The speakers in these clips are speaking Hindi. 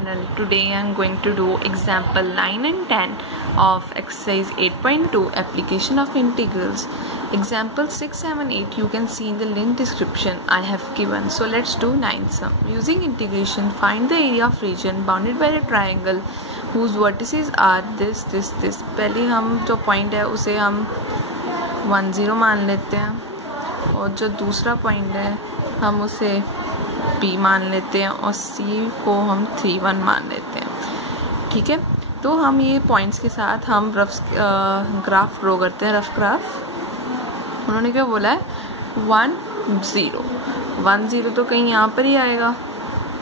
channel. Today I am going to do example 9 and 10 of exercise 8.2 application of integrals. Example 6, 7, 8 you can see in the link description I have given. So let's do 9 sum. Using integration find the area of region bounded by a triangle whose vertices are this. पहले हम जो पॉइंट है उसे हम 1 0 मान लेते हैं और जो दूसरा पॉइंट है हम उसे B मान लेते हैं और C को हम 3 1 मान लेते हैं. ठीक है, तो हम ये पॉइंट्स के साथ हम ग्राफ ड्रॉ करते हैं. रफ ग्राफ उन्होंने क्या बोला है 1 0 1 0 तो कहीं यहाँ पर ही आएगा,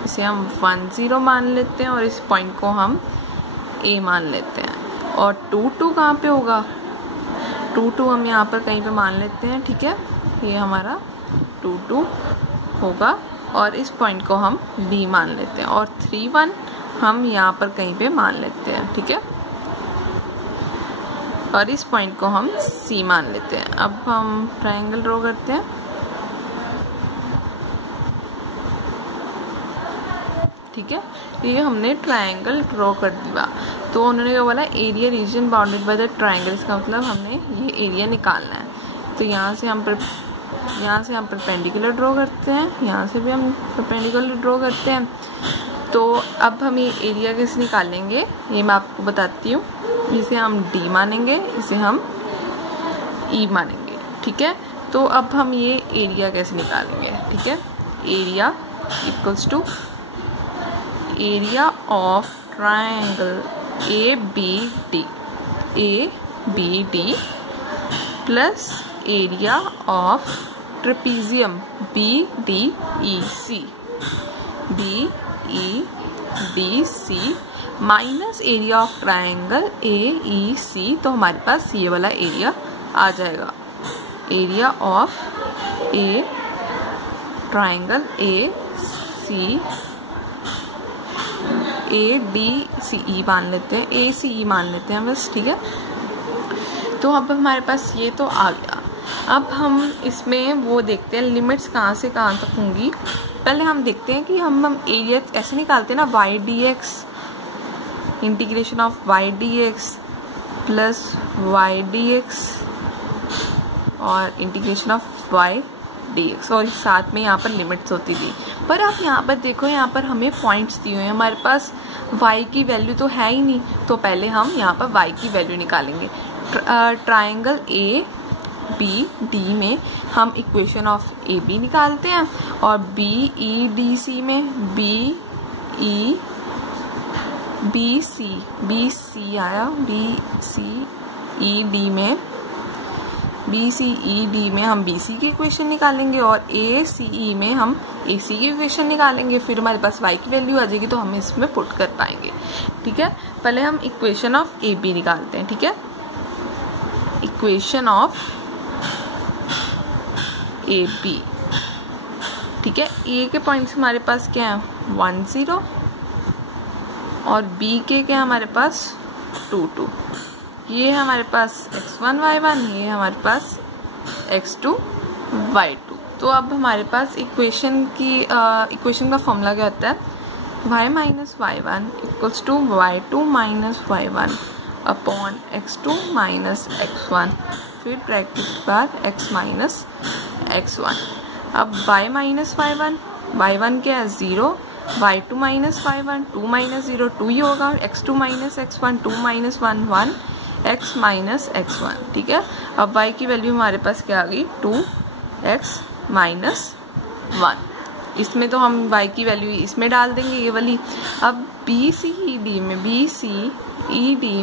इसे हम 1 0 मान लेते हैं और इस पॉइंट को हम A मान लेते हैं. और 2 2 कहाँ पे होगा 2 2 हम यहाँ पर कहीं पे मान लेते हैं. ठीक है, ये हमारा 2 2 होगा और इस पॉइंट को हम B मान लेते हैं और 3 1 हम यहाँ पर कहीं पे मान लेते हैं. ठीक है, और इस पॉइंट को हम C मान लेते हैं. अब हम ट्रायंगल ड्रॉ करते हैं. ठीक है, ये हमने ट्रायंगल ड्रॉ कर दिया. तो उन्होंने क्या बोला area reason bounded by the triangle, इसका मतलब हमने ये एरिया निकालना है. तो यहाँ से हम परपेंडिकुलर ड्रॉ करते हैं, यहाँ से भी हम परपेंडिकुलर ड्रॉ करते हैं. तो अब हम ये एरिया कैसे निकालेंगे ये मैं आपको बताती हूँ. इसे हम D मानेंगे, इसे हम E मानेंगे. ठीक है, तो अब हम ये एरिया कैसे निकालेंगे. ठीक है, area equals to area of triangle ABD plus area of trapezium BDEC minus area of triangle AEC. तो हमारे पास ये वाला एरिया आ जाएगा. Area of A triangle ADCE मान लेते हैं, ACE मान लेते हैं बस. ठीक है, तो अब हमारे पास ये तो आ गया. अब हम इसमें वो देखते हैं लिमिट्स कहाँ से कहाँ तक होंगी. पहले हम देखते हैं कि हम एरिया ऐसे निकालते हैं ना YDX integration of YDX plus YDX और इंटीग्रेशन ऑफ YDX और साथ में यहाँ पर लिमिट्स होती थी. पर आप यहाँ पर देखो, यहाँ पर हमें पॉइंट्स दिए हुए हैं, हमारे पास y की वैल्यू तो है ही नहीं. तो पहले हम यहाँ पर y की वैल्यू निकालेंगे. ट्रायंगल ABD में हम इक्वेशन ऑफ AB निकालते हैं और BEDC में BCED में हम BC की इक्वेशन निकालेंगे और ACE में हम AC की इक्वेशन निकालेंगे. फिर हमारे पास y की वैल्यू आ जाएगी तो हम इसमें पुट कर पाएंगे. ठीक है, पहले हम इक्वेशन ऑफ AB निकालते हैं. ठीक है, इक्वेशन ऑफ AB. ठीक है, A के पॉइंट्स हमारे पास क्या है 1 0 और B के क्या हमारे पास 2 2. ये है हमारे पास x1 y1, ये है हमारे पास x2 y2. तो अब हमारे पास इक्वेशन का फॉर्मूला क्या होता है y minus y1 equals to y2 minus y1 upon x2 minus x1 फिर ब्रैकेट के बाद x माइनस x1. अब y माइनस y1 क्या है 0, y2 माइनस y1 2 माइनस 0 2 ही होगा और x2 minus x1 2 minus 1 1 x minus x1. ठीक है, अब y की वैल्यू हमारे पास क्या आ गई 2x माइनस 1. इसमें तो हम y की वैल्यू इसमें डाल देंगे ये वाली. अब BCED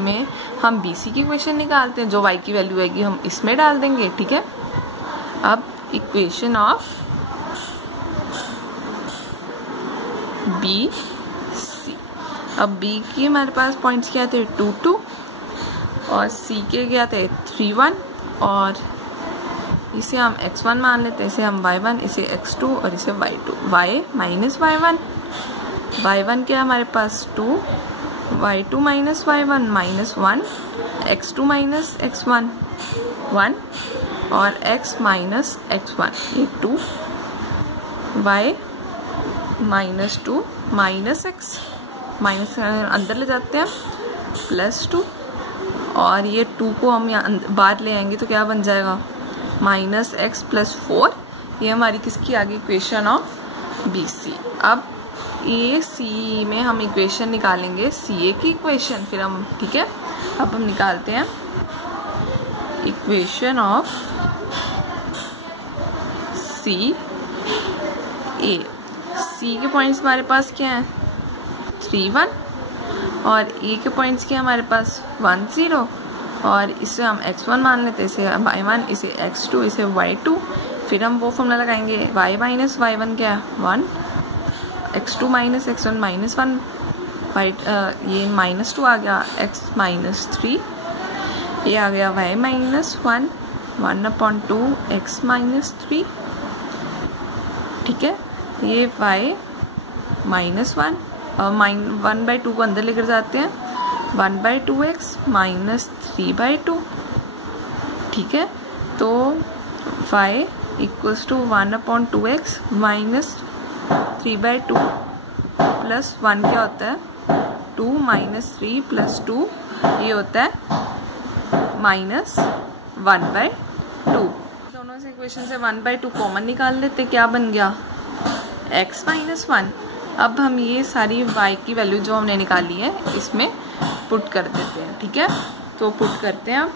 में हम BC की इक्वेशन निकालते हैं, जो y की वैल्यू आएगी हम इसमें डाल देंगे. ठीक है, अब इक्वेशन ऑफ BC. अब B की हमारे पास पॉइंट्स क्या थे 2 2 और C के क्या थे 3 1 और इसे हम x1 मान लेते हैं, इसे हम y1, इसे x2 और इसे y2. y माइनस y1 क्या हमारे पास 2, y2 minus y1 minus 1, x2 minus x1 1 और x माइनस x1 ये 2, y minus 2 minus x minus अंदर ले जाते हैं, +2 और ये 2 को हम यहाँ बाहर ले आएंगे तो क्या बन जाएगा, -x + 4। ये हमारी किसकी आ गई, इक्वेशन ऑफ BC। अब AC में हम इक्वेशन निकालेंगे, CA की इक्वेशन फिर हम, ठीक है। अब हम निकालते हैं इक्वेशन ऑफ CA। C के पॉइंट्स हमारे पास क्या हैं, 3 1 और A के पॉइंट्स क्या हमारे पास 1 0 और इसे हम x1 मान लेते हैं, इसे y1, इसे x2, इसे y2। फिर हम वो फॉर्मूला लगाएंगे, y माइनस y1 क्या है 1, x2 माइनस x1 -1, ये -2 आ गया, x -3, ये आ गया y -1, 1/2 x -3, ठीक है। ये y -1 और 1/2 को अंदर लेकर जाते हैं, 1/2x -3/2, ठीक है। तो y = 1/2x -3/2 + 1 क्या होता है 2 -3 + 2 ये होता है -1/2। दोनों से इक्वेशन से 1/2 कॉमन निकाल लेते, क्या बन गया x -1। अब हम ये सारी y की वैल्यू जो हमने निकाली है इसमें पुट कर देते हैं, ठीक है। तो पुट करते हैं। अब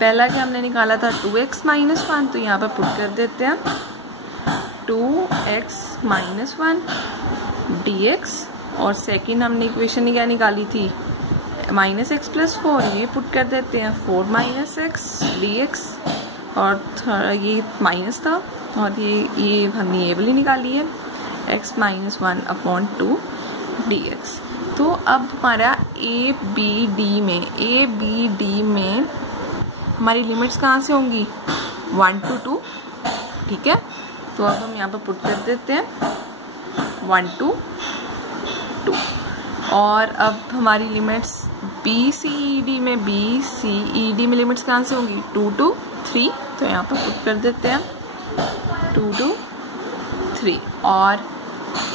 पहला क्या हमने निकाला था 2x -1, तो यहाँ पर पुट कर देते हैं 2x -1 dx और सेकेंड हमने इक्वेशन क्या निकाली थी -x + 4, ये पुट कर देते हैं 4 - x dx और ये माइनस था और ये हमने ये वाली निकाली है x -1/2 dx। तो अब हमारा ABD में हमारी लिमिट्स कहाँ से होंगी 1 to 2, ठीक है। तो अब हम यहाँ पर पुट कर देते हैं 1 to 2 और अब हमारी लिमिट्स BCED में लिमिट्स कहाँ से होंगी 2 to 3, तो यहाँ पर पुट कर देते हैं 2 to 3 और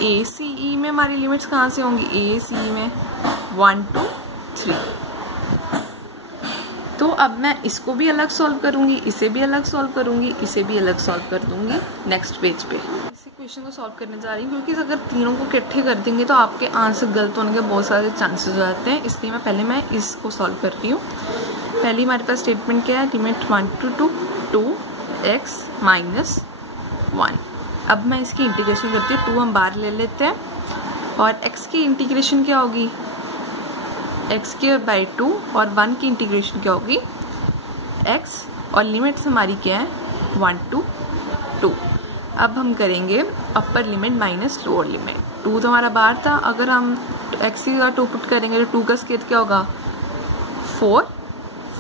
ACE में हमारी लिमिट्स कहाँ से होंगी ACE में 1 to 3। तो अब मैं इसको भी अलग सॉल्व करूंगी, इसे भी अलग सॉल्व करूंगी, इसे भी अलग सॉल्व कर दूंगी नेक्स्ट पेज पे। इस इक्वेशन को सॉल्व करने जा रही हूँ क्योंकि अगर तीनों को इकट्ठे कर देंगे तो आपके आंसर गलत होने के बहुत सारे चांसेस हो जाते हैं, इसलिए पहले मैं इसको सॉल्व कर रही हूँ। पहली हमारे पास स्टेटमेंट क्या है, लिमिट 1 to 2 2x -1। अब मैं इसकी इंटीग्रेशन करती हूँ, 2 हम बाहर ले लेते हैं और x की इंटीग्रेशन क्या होगी x² और 1 की इंटीग्रेशन क्या होगी x और लिमिट्स हमारी क्या है 1 to 2। अब हम करेंगे upper limit minus lower limit. 2 तो हमारा बाहर था, अगर हम x की जगह 2 पुट करेंगे तो 2 का स्क्वायर क्या होगा 4,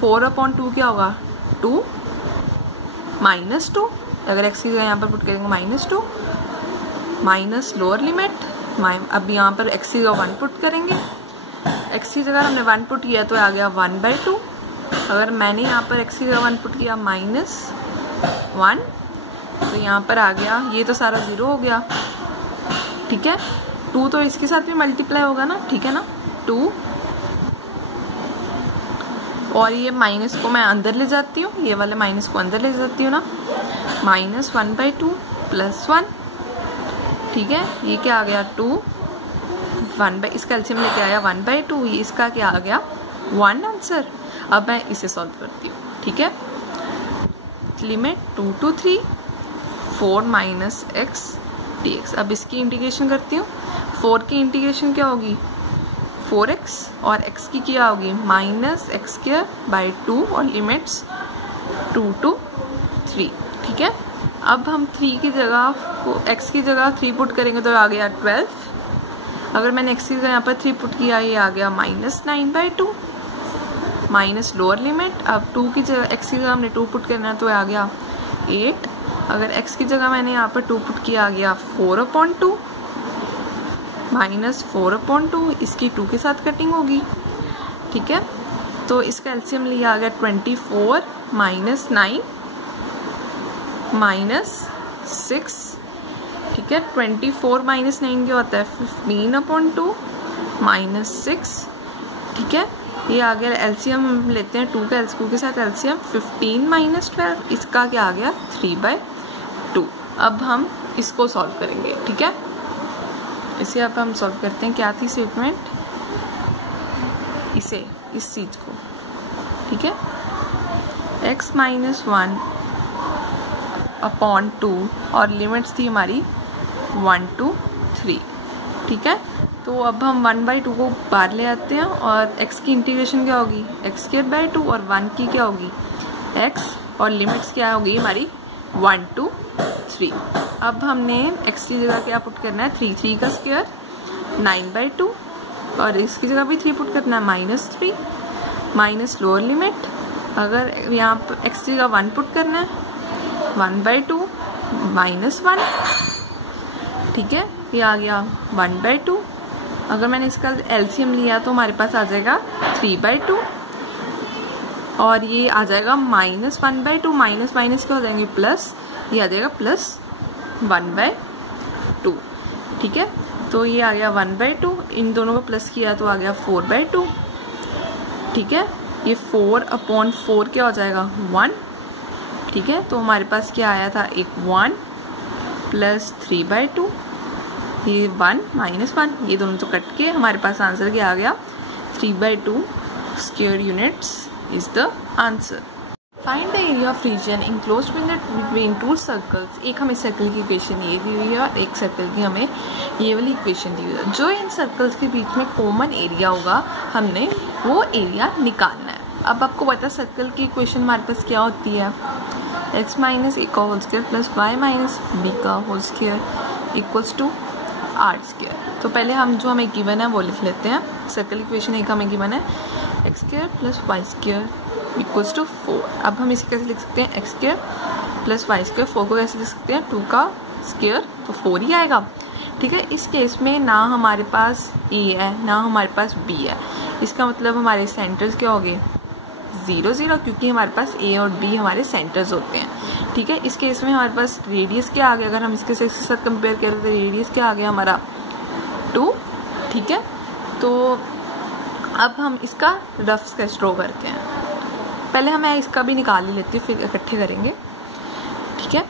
4/2 क्या होगा 2 -2, अगर x की जगह यहाँ पर पुट करेंगे -2 माइनस लोअर लिमिट। अब यहाँ पर x की जगह 1 पुट करेंगे, x की जगह हमने 1 पुट किया तो आ गया 1/2। अगर मैंने यहाँ पर x की जगह 1 पुट किया -1 तो यहाँ पर आ गया, ये तो सारा 0 हो गया, ठीक है। 2 तो इसके साथ भी मल्टीप्लाई होगा ना, ठीक है ना 2 और ये माइनस को मैं अंदर ले जाती हूँ, ये वाले माइनस को अंदर ले जाती हूँ ना, -1/2 + 1, ठीक है। ये क्या आ गया 2 इसका एलसीएम लेके आया 1/2, ये इसका क्या आ गया 1 आंसर। अब मैं इसे सॉल्व करती हूँ, ठीक है। Limit 2 to 3 4 - x dx। अब इसकी इंटीग्रेशन करती हूँ, 4 की इंटीग्रेशन क्या होगी 4x और x की क्या होगी -x² और लिमिट्स 2 to 3, ठीक है। अब हम 3 की जगह x की जगह 3 पुट करेंगे तो आ गया 12। अगर मैंने x की जगह यहाँ पर 3 पुट किया, ये आ गया -9/2 माइनस लोअर लिमिट। अब 2 की जगह x की जगह हमने 2 पुट करना तो आ गया 8। अगर x की जगह मैंने यहाँ पर 2 पुट किया, आ गया 4/2 -4/2, इसकी 2 के साथ कटिंग होगी, ठीक है। तो इसका एलसीएम लिया आ गया 24 - 9 -6, ठीक है। 24 - 9 क्या होता है 15/2 -6, ठीक है। ये आ गया एलसीएम, हम लेते हैं 2 का 2 के साथ एलसीएम, 15 - 12, इसका क्या आ गया 3/2। अब हम इसको सॉल्व करेंगे, ठीक है। इसे अब हम सॉल्व करते हैं। क्या थी स्टेटमेंट, इसे इस चीज को, ठीक है। x - 1/2 और लिमिट्स थी हमारी 1 to 3, ठीक है। तो अब हम 1/2 को बाहर ले आते हैं और x की इंटीग्रेशन क्या होगी x² 2 और 1 की क्या होगी x और लिमिट्स क्या होगी हमारी 1 to 3। अब हमने x की जगह क्या पुट करना है 3 का स्क्वायर 9/2 और इसकी जगह भी 3 पुट करना है -3 माइनस लोअर लिमिट, अगर यहाँ पर x की जगह 1 पुट करना है 1/2 -1, ठीक है। ये आ गया 1/2। अगर मैंने इसका एलसीएम लिया तो हमारे पास आ जाएगा 3/2 और ये आ जाएगा -1/2 माइनस माइनस क्या हो जाएंगे प्लस, ये आ जाएगा +1/2, ठीक है। तो ये आ गया 1/2, इन दोनों को प्लस किया तो आ गया 4/2, ठीक है। ये 4/4 क्या हो जाएगा 1, ठीक है। तो हमारे पास क्या आया था एक 1 + 3/2, ये 1 - 1, ये दोनों तो कट के हमारे पास आंसर क्या आ गया 3/2 square units is the answer. Find the area of region enclosed between 2 circles. एक हमें सर्कल की इक्वेशन ये दी हुई है और एक सर्कल की हमें ये वाली इक्वेशन दी हुई है। जो इन सर्कल्स के बीच में कॉमन एरिया होगा हमने वो एरिया निकालना है। अब आपको पता है सर्कल की इक्वेशन हमारे पास क्या होती है x - a का whole square plus y - b का whole square equals to r²। तो पहले हम जो हमें गिवन है वो लिख लेते हैं। सर्कल इक्वेशन एक हमें गिवन है x² + y² इक्वल्स टू 4। अब हम इसे कैसे लिख सकते हैं x² + y², 4 को कैसे लिख सकते हैं 2 का स्क्वायर तो 4 ही आएगा, ठीक है। इस केस में ना हमारे पास a है ना हमारे पास b है, इसका मतलब हमारे सेंटर्स क्या हो गए 0 0, क्योंकि हमारे पास a और b हमारे सेंटर्स होते हैं, ठीक है। इस केस में हमारे पास रेडियस क्या आ गया, अगर हम इसके साथ कंपेयर करें तो रेडियस क्या आ गया हमारा 2, ठीक है। तो अब हम इसका रफ स्केच ड्रॉ करते हैं। पहले मैं इसका भी निकाल ही लेती हूँ फिर इकट्ठे करेंगे, ठीक है।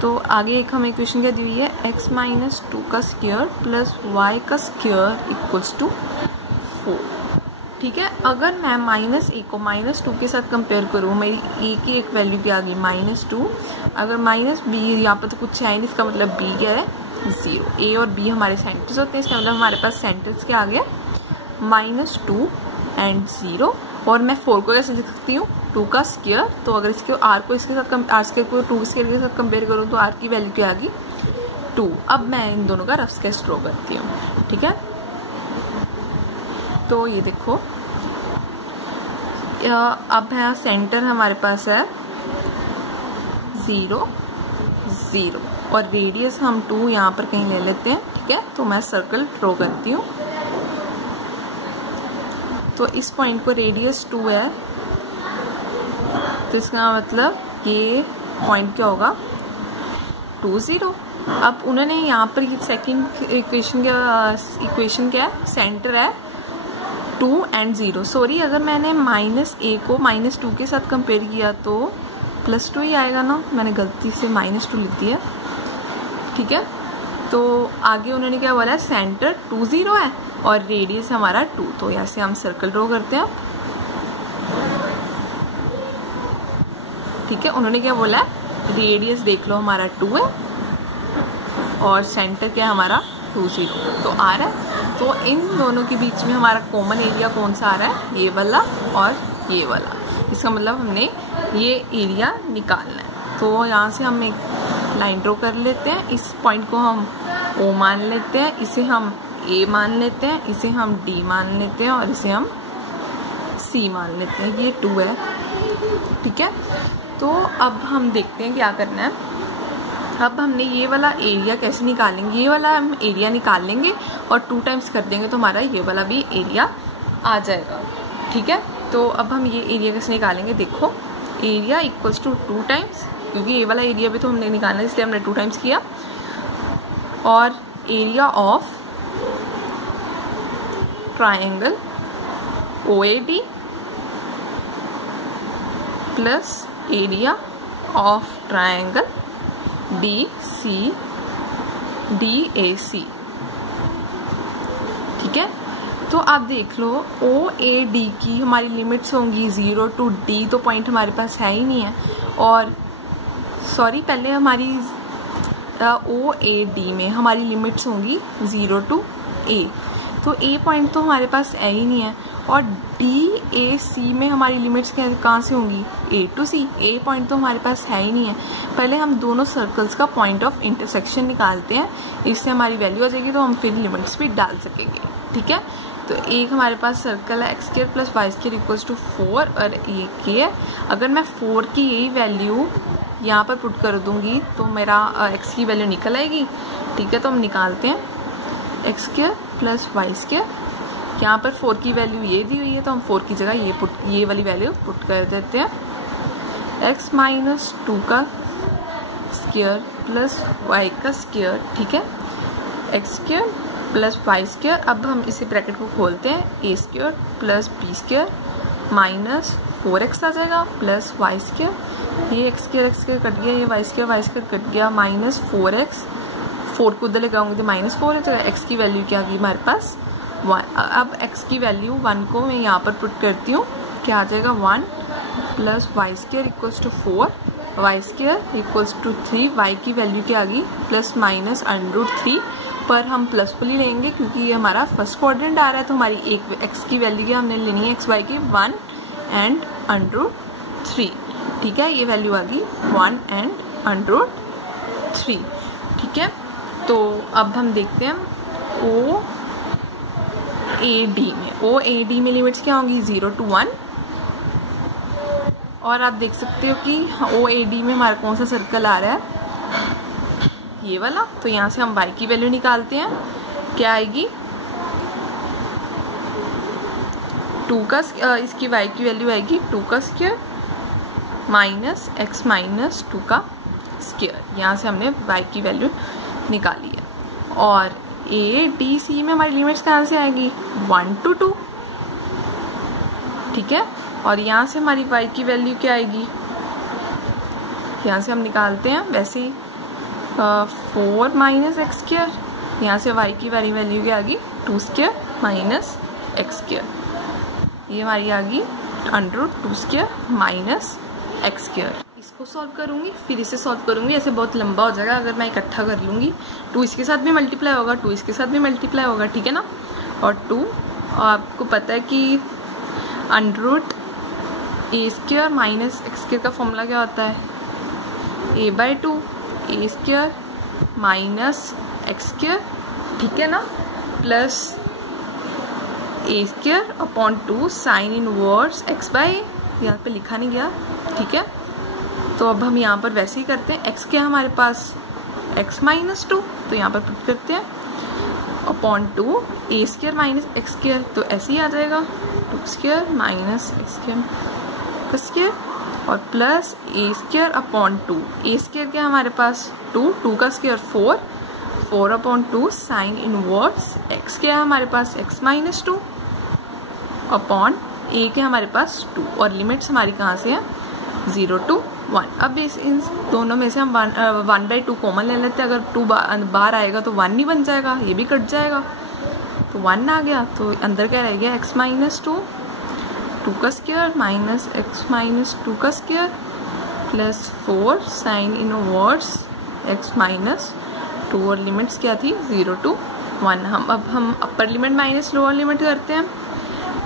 तो आगे एक हमें इक्वेशन क्या दी हुई है x - 2 का स्क्वायर प्लस y का स्क्वायर इक्वल्स टू 4, ठीक है। अगर मैं -a को -2 के साथ कंपेयर करूँ, मेरी a की एक वैल्यू क्या आ गई -2, अगर -b यहाँ पर तो कुछ है नहीं, इसका मतलब b क्या है 0। a और b हमारे सेंटर्स होते हैं, इसका मतलब हमारे पास सेंटर्स क्या आ गया -2 and 0। और मैं 4 को कैसे लिख सकती हूँ 2 का स्क्वायर, तो अगर इसके r को इसके साथ r² को 2 स्क्वायर के साथ कंपेयर करूँ तो r की वैल्यू क्या आ गई 2। अब मैं इन दोनों का रफ स्केच ड्रॉ करती हूँ, ठीक है। तो ये देखो अब है सेंटर हमारे पास है 0 0 और रेडियस हम 2 यहाँ पर कहीं ले लेते हैं, ठीक है। तो मैं सर्कल ड्रॉ करती हूँ। तो इस पॉइंट को रेडियस 2 है, तो इसका मतलब ये पॉइंट क्या होगा 2 0। अब उन्होंने यहाँ पर सेकंड इक्वेशन क्या है सेंटर है 2 and 0। सॉरी, अगर मैंने -a को -2 के साथ कंपेयर किया तो +2 ही आएगा ना, मैंने गलती से -2 लिख दिया, ठीक है। तो आगे उन्होंने क्या बोला सेंटर 2 0 है और रेडियस हमारा 2, तो ऐसे हम सर्कल ड्रॉ करते हैं, ठीक है। उन्होंने क्या बोला रेडियस देख लो हमारा 2 है और सेंटर क्या है हमारा 2 0, तो आ रहा है। तो इन दोनों के बीच में हमारा कॉमन एरिया कौन सा आ रहा है ये वाला और ये वाला, इसका मतलब हमने ये एरिया निकालना है। तो यहाँ से हम एक लाइन ड्रॉ कर लेते हैं, इस पॉइंट को हम O मान लेते हैं, इसे हम A मान लेते हैं, इसे हम D मान लेते हैं और इसे हम C मान लेते हैं, ये 2 है, ठीक है। तो अब हम देखते हैं क्या करना है। अब हमने ये वाला एरिया कैसे निकालेंगे, ये वाला हम एरिया निकाल लेंगे और 2 टाइम्स कर देंगे तो हमारा ये वाला भी एरिया आ जाएगा, ठीक है। तो अब हम ये एरिया कैसे निकालेंगे, देखो एरिया इक्वल्स टू 2 टाइम्स, क्योंकि ये वाला एरिया भी तो हमने निकालना है इसलिए हमने 2 टाइम्स किया, और area of triangle OAD plus area of triangle DCDAC। ठीक है, तो आप देख लो OAD की हमारी लिमिट्स होंगी 0 to D, तो पॉइंट हमारे पास है ही नहीं है। और सॉरी, पहले हमारी OAD में हमारी लिमिट्स होंगी 0 to A, तो A पॉइंट तो हमारे पास है ही नहीं है। और DAC में हमारी लिमिट्स कहाँ से होंगी? A to C। A point तो हमारे पास है ही नहीं है। पहले हम दोनों सर्कल्स का पॉइंट ऑफ इंटरसेक्शन निकालते हैं, इससे हमारी वैल्यू आ जाएगी, तो हम फिर लिमिट्स भी डाल सकेंगे। ठीक है, तो एक हमारे पास सर्कल है x² + y² = 4 और एक है, अगर मैं 4 की यही वैल्यू यहाँ पर पुट कर दूंगी तो मेरा x की वैल्यू निकल आएगी। ठीक है, तो हम निकालते हैं x² + y²। यहाँ पर 4 की वैल्यू ये दी हुई है, तो हम 4 की जगह ये वाली वैल्यू पुट कर देते हैं। x - 2 का स्क्वायर प्लस y का स्क्वायर। ठीक है, x² + y²। अब हम इसे ब्रैकेट को खोलते हैं, a² + b² माइनस 4x आ जाएगा प्लस y²। ये x² कट गया, ये y² कट गया, माइनस 4x। 4 को उधर लगाऊंगी तो -4 हो जाएगा। x की वैल्यू क्या आ गई हमारे पास? 1। अब x की वैल्यू 1 को मैं यहाँ पर पुट करती हूँ, क्या आ जाएगा? 1 + y² = 4, y² = 3। y की वैल्यू क्या आ गई? ±√3, पर हम प्लस को ही लेंगे क्योंकि ये हमारा फर्स्ट क्वाड्रेंट आ रहा है, तो हमारी एक x की वैल्यू क्या हमने लेनी है? xy की 1 and √3। ठीक है, ये वैल्यू आ गई 1 and √3। ठीक है, तो अब हम देखते हैं OAD में लिमिट्स क्या होंगी? 0 to 1। और आप देख सकते हो कि OAD में हमारा कौन सा सर्कल आ रहा है? ये वाला। तो यहाँ से हम y की वैल्यू निकालते हैं, क्या आएगी? 2 का इसकी y की वैल्यू आएगी 2 का स्क्वायर माइनस x - 2 का स्क्वायर। यहाँ से हमने y की वैल्यू निकाली है। और ADC में हमारी लिमिट्स कहाँ से आएगी? 1 to 2। ठीक है, और यहाँ से हमारी y की वैल्यू क्या आएगी? यहाँ से हम निकालते हैं वैसे ही 4 - x²। यहाँ से y की वैल्यू क्या आ गई? 2² माइनस x²। ये हमारी आ गई √2² माइनस x²। इसको सॉल्व करूंगी, फिर इसे सॉल्व करूंगी, ऐसे बहुत लंबा हो जाएगा अगर मैं इकट्ठा कर लूंगी। 2 इसके साथ भी मल्टीप्लाई होगा, 2 इसके साथ भी मल्टीप्लाई होगा। ठीक है ना, और 2 आपको पता है कि √a² माइनस x² का फॉर्मूला क्या होता है? a/2 a² minus x²। ठीक है ना, plus a² upon 2 sine inverse x/a। यहाँ पे लिखा नहीं गया। ठीक है, तो अब हम यहाँ पर वैसे ही करते हैं। x क्या हमारे पास? x - 2, तो यहाँ पर पुट करते हैं अपॉन 2 a² माइनस x², तो ऐसे ही आ जाएगा 2² माइनस x² और प्लस a² अपॉन 2। a² क्या हमारे पास? 2 का square 4 upon 2 sine inverse x क्या है हमारे पास? x - 2 अपॉन a के हमारे पास 2। और लिमिट्स हमारी कहाँ से है? 0 to 1। अब इन दोनों में से हम 1/2 कॉमन ले लेते हैं। अगर 2 बाहर आएगा तो 1 नहीं बन जाएगा, ये भी कट जाएगा, तो 1 आ गया। तो अंदर क्या रह गया? x - 2 का स्क्वायर माइनस x - 2 का square plus 4 sine inverse x - 2। और लिमिट्स क्या थी? 0 to 1। हम upper limit minus lower limit करते हैं।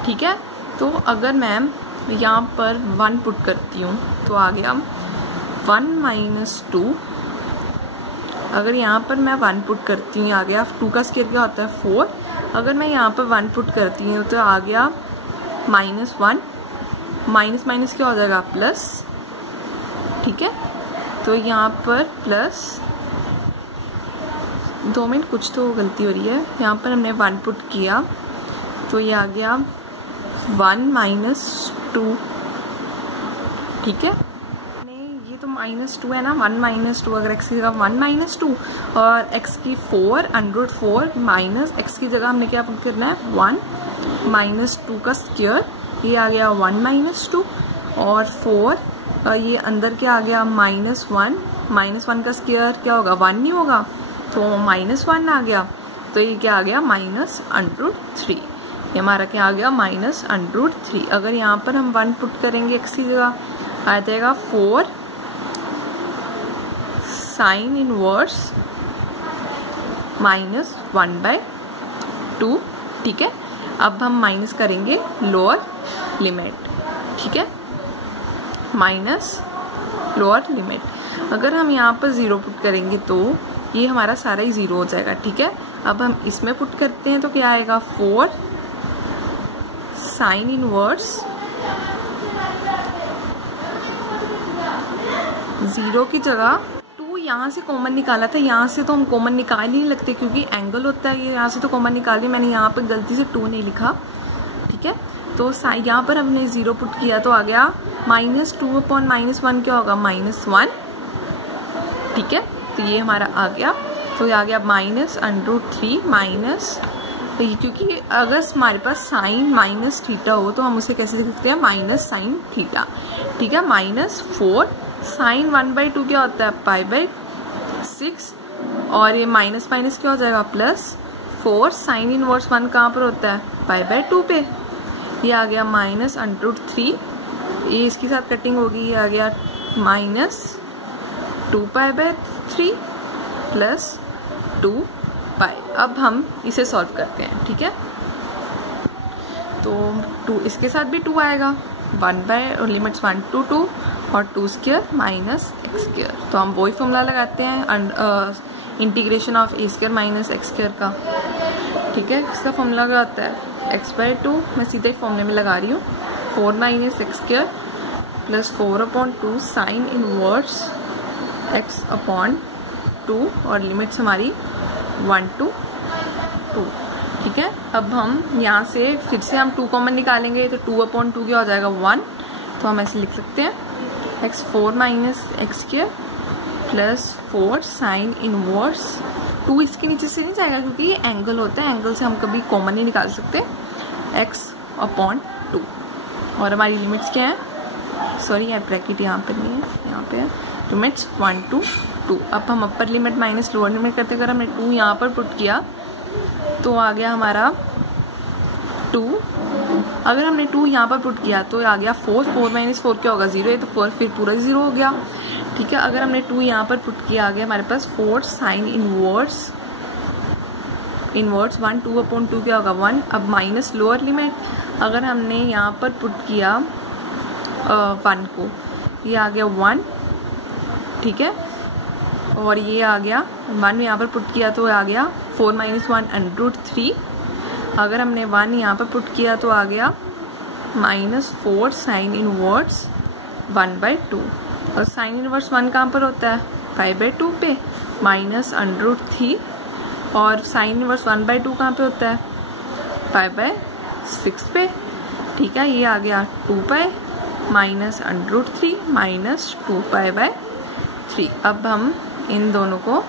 ठीक है, तो अगर मैं यहाँ पर 1 पुट करती हूँ तो आ गया 1 - 2। अगर यहाँ पर मैं 1 पुट करती हूँ, आ गया 2 का स्क्वायर क्या होता है? 4। अगर मैं यहाँ पर 1 पुट करती हूँ तो आ गया -1 माइनस माइनस क्या हो जाएगा? प्लस। ठीक है, तो यहाँ पर प्लस 2 मिनट, कुछ तो गलती हो रही है। यहाँ पर हमने 1 पुट किया तो ये आ गया 1 - 2। ठीक है, ये तो -2 है ना, 1 - 2, अगर x की जगह 1 - 2 और x की 4 √4 माइनस x की जगह हमने क्या करना है 1 - 2 का स्क्वायर, ये आ गया 1 - 2 और 4 ये अंदर क्या आ गया -1 का स्क्वायर क्या होगा 1 नहीं होगा, तो -1 आ गया, तो ये क्या आ गया -√3, ये हमारा क्या आ गया -√3। अगर यहाँ पर हम 1 पुट करेंगे x की जगह आ जाएगा 4 sin इनवर्स -1/2, ठीक है। अब हम माइनस करेंगे लोअर लिमिट, ठीक है, माइनस लोअर लिमिट। अगर हम यहाँ पर 0 पुट करेंगे तो ये हमारा सारा ही 0 हो जाएगा, ठीक है। अब हम इसमें पुट करते हैं तो क्या आएगा 4 sin इनवर्स 0 की जगह 2 यहाँ से कॉमन निकाला था, यहाँ से तो हम कॉमन निकाल ही नहीं लगते क्योंकि एंगल होता है, ये यहाँ से तो कॉमन निकाल दिया, मैंने यहाँ पर गलती से 2 नहीं लिखा, ठीक है। तो यहाँ पर हमने 0 पुट किया तो आ गया -2/-1 क्या होगा -1, ठीक है। तो ये हमारा आ गया, तो ये आ गया -√3 माइनस, तो क्योंकि अगर हमारे पास साइन -θ हो तो हम उसे कैसे लिख सकते हैं -sin θ, ठीक है। -4 sin 1/2 क्या होता है π/6 और ये माइनस क्या हो जाएगा +4 sin इनवर्स 1 कहाँ पर होता है π/2 पे, ये आ गया -√3, ये इसके साथ कटिंग होगी, ये आ गया -2π/3 + 2π। अब हम इसे सॉल्व करते हैं, ठीक है। तो 2 इसके साथ भी 2 आएगा, 1/लिमिट्स 1 to 2 और 2² -x², तो हम वही फॉर्मूला लगाते हैं इंटीग्रेशन ऑफ a² - x² का, ठीक है। इसका फॉर्मूला क्या होता है x/2, मैं सीधे फॉर्मूले में लगा रही हूँ, 4 - x² + 4/2 sin इनवर्स x/2 और लिमिट्स हमारी 1 to 2, ठीक है। अब हम यहाँ से फिर से हम 2 कॉमन निकालेंगे तो 2/2 क्या हो जाएगा 1, तो हम ऐसे लिख सकते हैं x4 - x² + 4 sin इनवर्स 2 इसके नीचे से नहीं जाएगा क्योंकि ये एंगल होता है, एंगल से हम कभी कॉमन नहीं निकाल सकते, x/2 और हमारी लिमिट्स क्या है, सॉरी ये ब्रैकेट यहाँ पर नहीं है, यहाँ पे है, लिमिट्स 1 to 2। अब हम upper limit minus lower limit करते, अगर हमने 2 यहाँ पर पुट किया तो आ गया हमारा 2, अगर हमने 2 यहाँ पर पुट किया तो आ गया 4 - 4 क्या होगा 0 है, तो 4 फिर पूरा 0 हो गया, ठीक है। अगर हमने 2 यहाँ पर पुट किया आ गया हमारे पास 4 sin इनवर्स 1 2/2 क्या होगा 1। अब माइनस लोअर लिमिट, अगर हमने यहाँ पर पुट किया 1 को, ये आ गया 1, ठीक है, और ये आ गया 1 यहाँ पर पुट किया तो आ गया 4 - 1 √3, अगर हमने 1 यहाँ पर पुट किया तो आ गया -4 sin इनवर्स 1/2 और sin इनवर्स 1 कहाँ पर होता है π/2 पे, -√3 और sin इनवर्स 1/2 कहाँ पे होता है π/6 पे, ठीक है। ये आ गया 2π -√3 -2π/3। अब हम इन दोनों को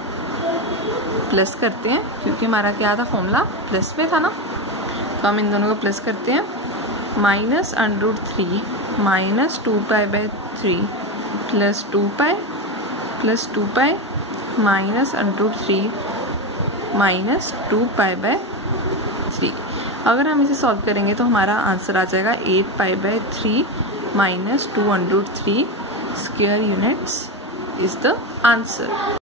प्लस करते हैं क्योंकि हमारा क्या था फॉर्मूला प्लस में था ना, तो हम इन दोनों को प्लस करते हैं, -√3 -2π/3 + 2π + 2π -√3 -2π/3। अगर हम इसे सॉल्व करेंगे तो हमारा आंसर आ जाएगा 8π/3 -2√3 square units is the answer.